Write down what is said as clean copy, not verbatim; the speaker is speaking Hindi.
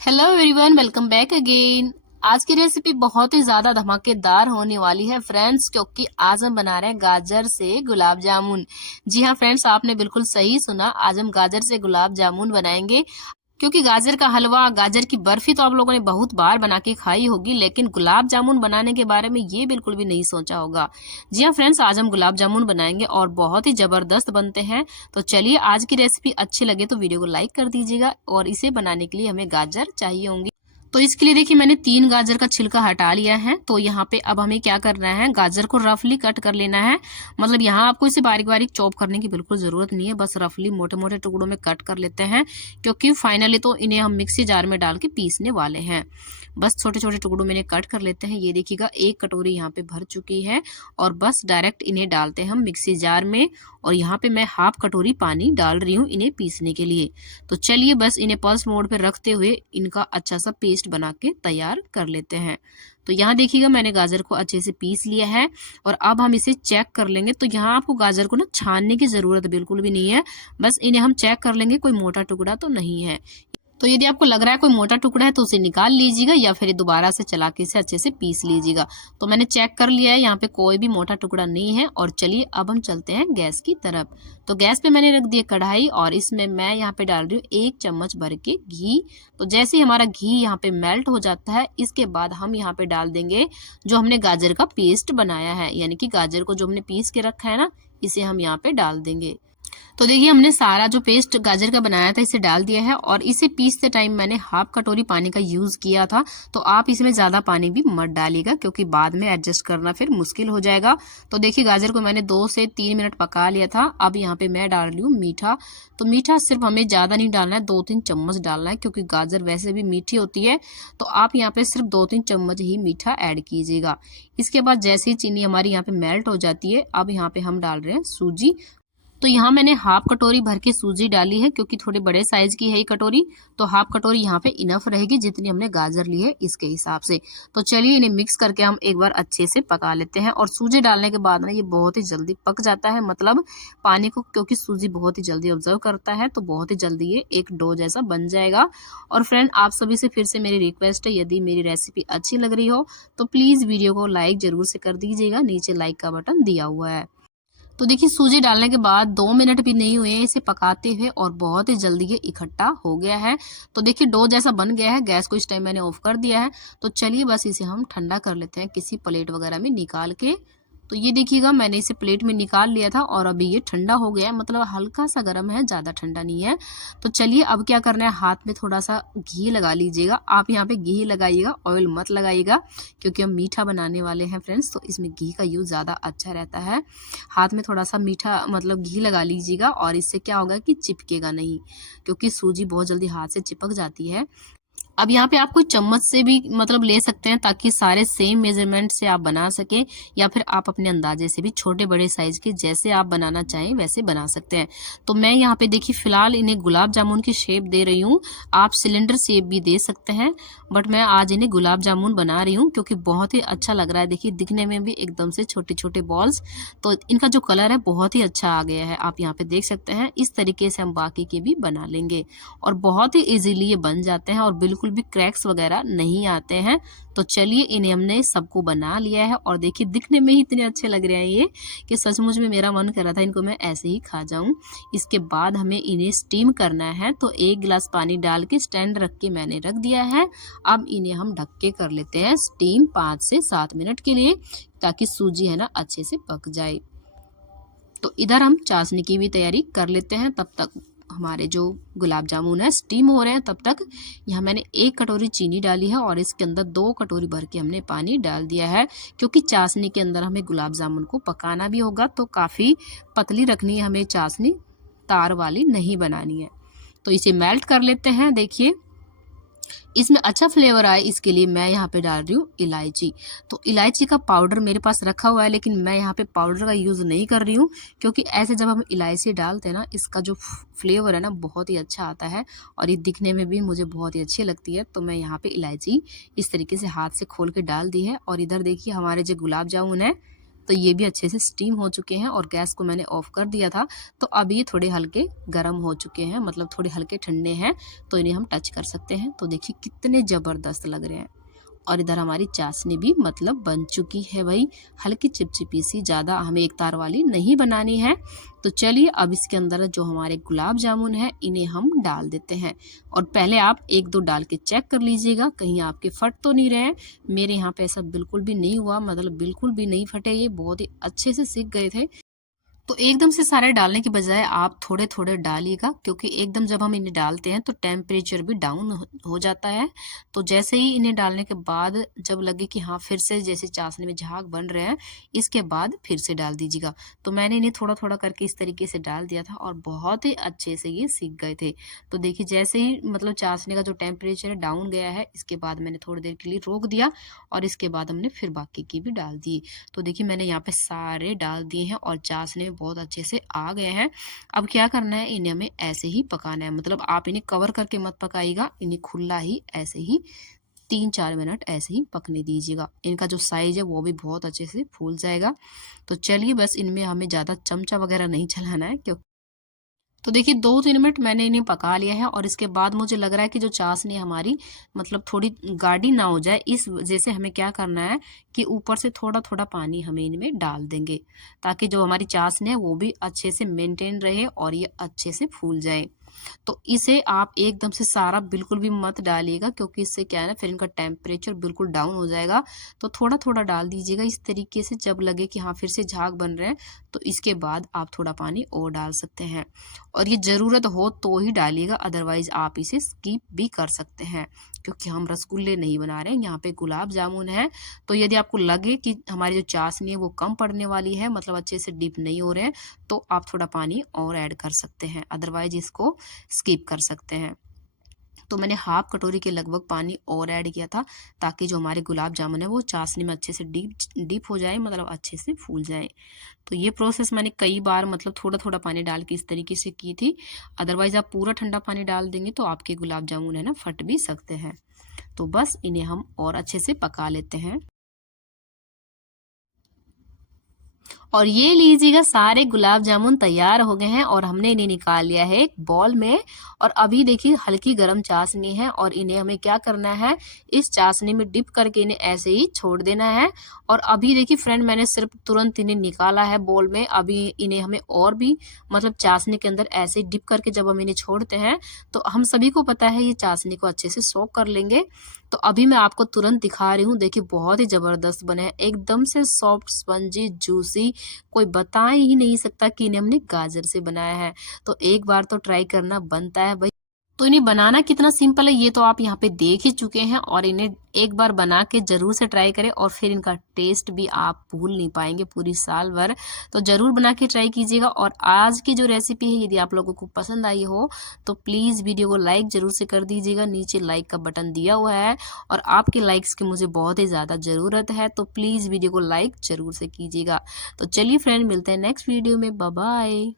Hello everyone, welcome back again. आज की रेसिपी बहुत ही ज्यादा धमाकेदार होने वाली है फ्रेंड्स, क्योंकि आज हम बना रहे हैं गाजर से गुलाब जामुन। जी हाँ फ्रेंड्स, आपने बिल्कुल सही सुना, आज हम गाजर से गुलाब जामुन बनाएंगे। क्योंकि गाजर का हलवा, गाजर की बर्फी तो आप लोगों ने बहुत बार बना के खाई होगी, लेकिन गुलाब जामुन बनाने के बारे में ये बिल्कुल भी नहीं सोचा होगा। जी हाँ फ्रेंड्स, आज हम गुलाब जामुन बनाएंगे और बहुत ही जबरदस्त बनते हैं। तो चलिए, आज की रेसिपी अच्छी लगे तो वीडियो को लाइक कर दीजिएगा। और इसे बनाने के लिए हमें गाजर चाहिए होंगे। तो इसके लिए देखिए, मैंने 3 गाजर का छिलका हटा लिया है। तो यहाँ पे अब हमें क्या करना है, गाजर को रफली कट कर लेना है। मतलब यहाँ आपको इसे बारीक बारीक चॉप करने की बिल्कुल जरूरत नहीं है, बस रफली मोटे मोटे टुकड़ों में कट कर लेते हैं, क्योंकि फाइनली तो इन्हें हम मिक्सी जार में डाल के पीसने वाले हैं। बस छोटे छोटे टुकड़ों में इन्हें कट कर लेते हैं। ये देखिएगा, 1 कटोरी यहाँ पे भर चुकी है। और बस डायरेक्ट इन्हें डालते हैं हम मिक्सी जार में। और यहाँ पे मैं हाफ कटोरी पानी डाल रही हूँ इन्हें पीसने के लिए। तो चलिए, बस इन्हें पल्स मोड पे रखते हुए इनका अच्छा सा पेस्ट बना के तैयार कर लेते हैं। तो यहाँ देखिएगा, मैंने गाजर को अच्छे से पीस लिया है। और अब हम इसे चेक कर लेंगे। तो यहाँ आपको गाजर को ना छानने की जरूरत बिल्कुल भी नहीं है, बस इन्हें हम चेक कर लेंगे कोई मोटा टुकड़ा तो नहीं है। तो यदि आपको लग रहा है कोई मोटा टुकड़ा है तो उसे निकाल लीजिएगा, या फिर दोबारा से चला के इसे अच्छे से पीस लीजिएगा। तो मैंने चेक कर लिया है, यहाँ पे कोई भी मोटा टुकड़ा नहीं है। और चलिए, अब हम चलते हैं गैस की तरफ। तो गैस पे मैंने रख दिया कढ़ाई, और इसमें मैं यहाँ पे डाल रही हूँ 1 चम्मच भर के घी। तो जैसे ही हमारा घी यहाँ पे मेल्ट हो जाता है, इसके बाद हम यहाँ पे डाल देंगे जो हमने गाजर का पेस्ट बनाया है, यानी कि गाजर को जो हमने पीस के रखा है ना, इसे हम यहाँ पे डाल देंगे। तो देखिए, हमने सारा जो पेस्ट गाजर का बनाया था इसे डाल दिया है। और इसे पीसते टाइम मैंने हाफ कटोरी पानी का यूज किया था। तो आप इसमें ज्यादा पानी भी मत डालिएगा, क्योंकि बाद में एडजस्ट करना फिर मुश्किल हो जाएगा। तो देखिए, गाजर को मैंने 2 से 3 मिनट पका लिया था। अब यहाँ पे मैं डाल रही हूँ मीठा। तो मीठा सिर्फ हमें ज्यादा नहीं डालना है, 2-3 चम्मच डालना है, क्योंकि गाजर वैसे भी मीठी होती है। तो आप यहाँ पे सिर्फ 2-3 चम्मच ही मीठा ऐड कीजिएगा। इसके बाद जैसे ही चीनी हमारी यहाँ पे मेल्ट हो जाती है, अब यहाँ पे हम डाल रहे हैं सूजी। तो यहाँ मैंने हाफ कटोरी भर के सूजी डाली है, क्योंकि थोड़े बड़े साइज की है ये कटोरी। तो हाफ कटोरी यहाँ पे इनफ रहेगी, जितनी हमने गाजर ली है इसके हिसाब से। तो चलिए, इन्हें मिक्स करके हम एक बार अच्छे से पका लेते हैं। और सूजी डालने के बाद ना ये बहुत ही जल्दी पक जाता है, मतलब पानी को, क्योंकि सूजी बहुत ही जल्दी ऑब्जर्व करता है, तो बहुत ही जल्दी ये एक डो जैसा बन जाएगा। और फ्रेंड, आप सभी से फिर से मेरी रिक्वेस्ट है, यदि मेरी रेसिपी अच्छी लग रही हो तो प्लीज वीडियो को लाइक जरूर से कर दीजिएगा, नीचे लाइक का बटन दिया हुआ है। तो देखिए, सूजी डालने के बाद 2 मिनट भी नहीं हुए इसे पकाते हुए, और बहुत ही जल्दी ये इकट्ठा हो गया है। तो देखिए, डो जैसा बन गया है। गैस को इस टाइम मैंने ऑफ कर दिया है। तो चलिए, बस इसे हम ठंडा कर लेते हैं किसी प्लेट वगैरह में निकाल के। तो ये देखिएगा, मैंने इसे प्लेट में निकाल लिया था, और अभी ये ठंडा हो गया है, मतलब हल्का सा गर्म है, ज्यादा ठंडा नहीं है। तो चलिए, अब क्या करना है, हाथ में थोड़ा सा घी लगा लीजिएगा। आप यहाँ पे घी लगाइएगा, ऑयल मत लगाइएगा, क्योंकि हम मीठा बनाने वाले हैं फ्रेंड्स, तो इसमें घी का यूज ज्यादा अच्छा रहता है। हाथ में थोड़ा सा मीठा मतलब घी लगा लीजिएगा, और इससे क्या होगा कि चिपकेगा नहीं, क्योंकि सूजी बहुत जल्दी हाथ से चिपक जाती है। अब यहाँ पे आप कोई चम्मच से भी मतलब ले सकते हैं, ताकि सारे सेम मेजरमेंट से आप बना सकें, या फिर आप अपने अंदाजे से भी छोटे बड़े साइज के जैसे आप बनाना चाहें वैसे बना सकते हैं। तो मैं यहाँ पे देखिए, फिलहाल इन्हें गुलाब जामुन की शेप दे रही हूँ। आप सिलेंडर शेप भी दे सकते हैं, बट मैं आज इन्हें गुलाब जामुन बना रही हूँ, क्योंकि बहुत ही अच्छा लग रहा है। देखिए, दिखने में भी एकदम से छोटे छोटे बॉल्स। तो इनका जो कलर है बहुत ही अच्छा आ गया है, आप यहाँ पे देख सकते हैं। इस तरीके से हम बाकी के भी बना लेंगे, और बहुत ही इजीली ये बन जाते हैं, और बिल्कुल भी क्रैक्स वगैरह नहीं आते हैं। तो चलिए, इन्हें हमने सबको बना लिया है, और देखिए, दिखने में ही इतने अच्छे लग रहे हैं ये, कि सचमुच में मेरा मन कर रहा था इनको मैं ऐसे ही खा जाऊं। इसके बाद हमें इन्हें स्टीम करना है। तो 1 गिलास पानी डाल के स्टैंड रख के मैंने रख दिया है। अब इन्हें हम ढक के कर लेते हैं स्टीम 5 से 7 मिनट के लिए, ताकि सूजी है ना अच्छे से पक जाए। तो इधर हम चाशनी की भी तैयारी कर लेते हैं। तब तक हमारे जो गुलाब जामुन है स्टीम हो रहे हैं, तब तक यहाँ मैंने 1 कटोरी चीनी डाली है, और इसके अंदर 2 कटोरी भर के हमने पानी डाल दिया है, क्योंकि चाशनी के अंदर हमें गुलाब जामुन को पकाना भी होगा। तो काफ़ी पतली रखनी है हमें चाशनी, तार वाली नहीं बनानी है। तो इसे मेल्ट कर लेते हैं। देखिए, इसमें अच्छा फ्लेवर आए इसके लिए मैं यहाँ पे डाल रही हूँ इलायची। तो इलायची का पाउडर मेरे पास रखा हुआ है, लेकिन मैं यहाँ पे पाउडर का यूज़ नहीं कर रही हूँ, क्योंकि ऐसे जब हम इलायची डालते हैं ना, इसका जो फ्लेवर है ना बहुत ही अच्छा आता है, और ये दिखने में भी मुझे बहुत ही अच्छी लगती है। तो मैं यहाँ पे इलायची इस तरीके से हाथ से खोल के डाल दी है। और इधर देखिए, हमारे जो गुलाब जामुन है, तो ये भी अच्छे से स्टीम हो चुके हैं और गैस को मैंने ऑफ कर दिया था। तो अब ये थोड़े हल्के गर्म हो चुके हैं, मतलब थोड़े हल्के ठंडे हैं, तो इन्हें हम टच कर सकते हैं। तो देखिए कितने ज़बरदस्त लग रहे हैं। और इधर हमारी चाशनी भी मतलब बन चुकी है भाई, हल्की चिपचिपी सी, ज़्यादा हमें एक तार वाली नहीं बनानी है। तो चलिए अब इसके अंदर जो हमारे गुलाब जामुन है इन्हें हम डाल देते हैं। और पहले आप एक दो डाल के चेक कर लीजिएगा कहीं आपके फट तो नहीं रहे हैं। मेरे यहाँ पे ऐसा बिल्कुल भी नहीं हुआ, मतलब बिल्कुल भी नहीं फटे, ये बहुत ही अच्छे से सिक गए थे। तो एकदम से सारे डालने की बजाय आप थोड़े थोड़े डालिएगा, क्योंकि एकदम जब हम इन्हें डालते हैं तो टेम्परेचर भी डाउन हो जाता है। तो जैसे ही इन्हें डालने के बाद जब लगे कि हाँ फिर से जैसे चाशनी में झाग बन रहे हैं, इसके बाद फिर से डाल दीजिएगा। तो मैंने इन्हें थोड़ा थोड़ा करके इस तरीके से डाल दिया था और बहुत ही अच्छे से ये सीख गए थे। तो देखिए जैसे ही मतलब चाशनी का जो टेम्परेचर है डाउन गया है, इसके बाद मैंने थोड़ी देर के लिए रोक दिया और इसके बाद हमने फिर बाकी की भी डाल दी। तो देखिए मैंने यहाँ पे सारे डाल दिए हैं और चाशनी में बहुत अच्छे से आ गए हैं। अब क्या करना है, इन्हें हमें ऐसे ही पकाना है, मतलब आप इन्हें कवर करके मत पकाइएगा, इन्हें खुला ही ऐसे ही 3-4 मिनट ऐसे ही पकने दीजिएगा। इनका जो साइज है वो भी बहुत अच्छे से फूल जाएगा। तो चलिए बस इनमें हमें ज़्यादा चमचा वगैरह नहीं चलाना है, क्योंकि तो देखिए 2-3 मिनट मैंने इन्हें पका लिया है और इसके बाद मुझे लग रहा है कि जो चाशनी हमारी मतलब थोड़ी गाढ़ी ना हो जाए, इस वजह से हमें क्या करना है कि ऊपर से थोड़ा थोड़ा पानी हमें इनमें डाल देंगे, ताकि जो हमारी चाशनी है वो भी अच्छे से मेंटेन रहे और ये अच्छे से फूल जाए। तो इसे आप एकदम से सारा बिल्कुल भी मत डालिएगा, क्योंकि इससे क्या है ना फिर इनका टेम्परेचर बिल्कुल डाउन हो जाएगा। तो थोड़ा थोड़ा डाल दीजिएगा इस तरीके से, जब लगे कि हाँ फिर से झाग बन रहे हैं तो इसके बाद आप थोड़ा पानी और डाल सकते हैं। और ये ज़रूरत हो तो ही डालिएगा, अदरवाइज आप इसे स्किप भी कर सकते हैं, क्योंकि हम रसगुल्ले नहीं बना रहे हैं, यहाँ पे गुलाब जामुन है। तो यदि आपको लगे कि हमारी जो चाशनी है वो कम पड़ने वाली है, मतलब अच्छे से डिप नहीं हो रहे हैं, तो आप थोड़ा पानी और ऐड कर सकते हैं, अदरवाइज इसको स्किप कर सकते हैं। तो मैंने हाफ कटोरी के लगभग पानी और ऐड किया था, ताकि जो हमारे गुलाब जामुन है वो चाशनी में अच्छे से डीप डीप हो जाए, मतलब अच्छे से फूल जाए। तो ये प्रोसेस मैंने कई बार मतलब थोड़ा थोड़ा पानी डाल के इस तरीके से की थी, अदरवाइज आप पूरा ठंडा पानी डाल देंगे तो आपके गुलाब जामुन है ना फट भी सकते हैं। तो बस इन्हें हम और अच्छे से पका लेते हैं। और ये लीजिएगा सारे गुलाब जामुन तैयार हो गए हैं और हमने इन्हें निकाल लिया है एक बॉल में। और अभी देखिए हल्की गर्म चाशनी है और इन्हें हमें क्या करना है, इस चाशनी में डिप करके इन्हें ऐसे ही छोड़ देना है। और अभी देखिए फ्रेंड मैंने सिर्फ तुरंत इन्हें निकाला है बोल में, अभी इन्हें हमें और भी मतलब चाशनी के अंदर ऐसे डिप करके जब हम इन्हें छोड़ते हैं तो हम सभी को पता है ये चाशनी को अच्छे से सोक कर लेंगे। तो अभी मैं आपको तुरंत दिखा रही हूँ, देखिए बहुत ही जबरदस्त बने हैं, एकदम से सॉफ्ट स्पंजी जूसी, कोई बता ही नहीं सकता कि इन्हें हमने गाजर से बनाया है। तो एक बार तो ट्राई करना बनता है भाई। तो इन्हें बनाना कितना सिंपल है ये तो आप यहाँ पे देख ही चुके हैं, और इन्हें एक बार बना के जरूर से ट्राई करें और फिर इनका टेस्ट भी आप भूल नहीं पाएंगे पूरी साल भर। तो जरूर बना के ट्राई कीजिएगा। और आज की जो रेसिपी है यदि आप लोगों को पसंद आई हो तो प्लीज़ वीडियो को लाइक जरूर से कर दीजिएगा, नीचे लाइक का बटन दिया हुआ है और आपके लाइक्स की मुझे बहुत ही ज़्यादा ज़रूरत है, तो प्लीज़ वीडियो को लाइक जरूर से कीजिएगा। तो चलिए फ्रेंड मिलते हैं नेक्स्ट वीडियो में, बाय बाय।